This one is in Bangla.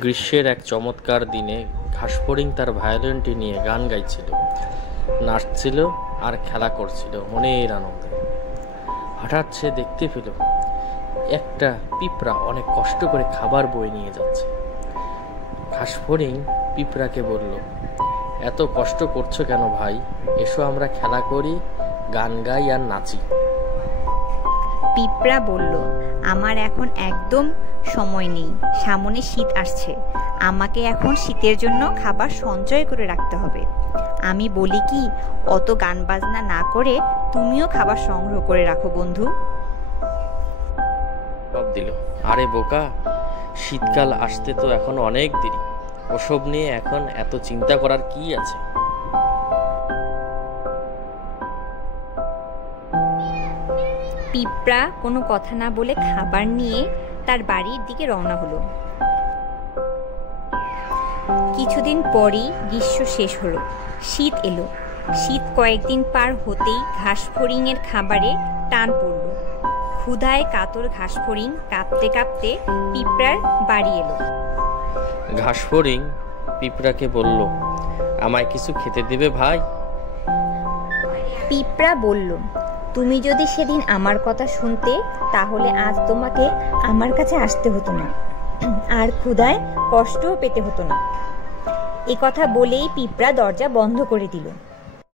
গ্রীষ্মের এক চমৎকার দিনে ঘাসফড়িং তার ভায়োলিনটি নিয়ে গান গাইছিল, নাচছিল আর খেলা করছিল মনের আনন্দে। হঠাৎ সে দেখতে পেল একটা পিঁপড়া অনেক কষ্ট করে খাবার বয়ে নিয়ে যাচ্ছে। ঘাসফড়িং পিঁপড়াকে বলল, এত কষ্ট করছো কেন ভাই? এসো আমরা খেলা করি, গান গাই আর নাচি। পিঁপড়া বলল, আমার এখন একদম সময় নেই, সামনে শীত আসছে, আমাকে এখন শীতের জন্য খাবার সঞ্চয় করে রাখতে হবে। আমি বলি কি, অত গান বাজনা না করে তুমিও খাবার সংগ্রহ করে রাখো বন্ধু। জবাব দিল, আরে বোকা, শীতকাল আসতে তো এখন অনেক দেরি, ওসব নিয়ে এখন এত চিন্তা করার কি আছে? পিঁপড়া কোনো কথা না বলে খাবার নিয়ে তার বাড়ির দিকে রওনা হলো। কিছুদিন পরই গ্রীষ্ম শেষ হলো, শীত এলো। শীত কয়েকদিন পার হতেই ঘাসফড়িংয়ের খাবারে টান পড়ল। ক্ষুধায় কাতর ঘাসফড়িং কাঁপতে কাঁপতে পিঁপড়ার বাড়ি এলো। ঘাসফড়িং পিঁপড়াকে বলল, আমায় কিছু খেতে দেবে ভাই? পিঁপড়া বলল, তুমি যদি সেদিন আমার কথা শুনতে, তাহলে আজ তোমাকে আমার কাছে আসতে হতো না, আর ক্ষুধায় কষ্টও পেতে হতো না। এ কথা বলেই পিঁপড়া দরজা বন্ধ করে দিল।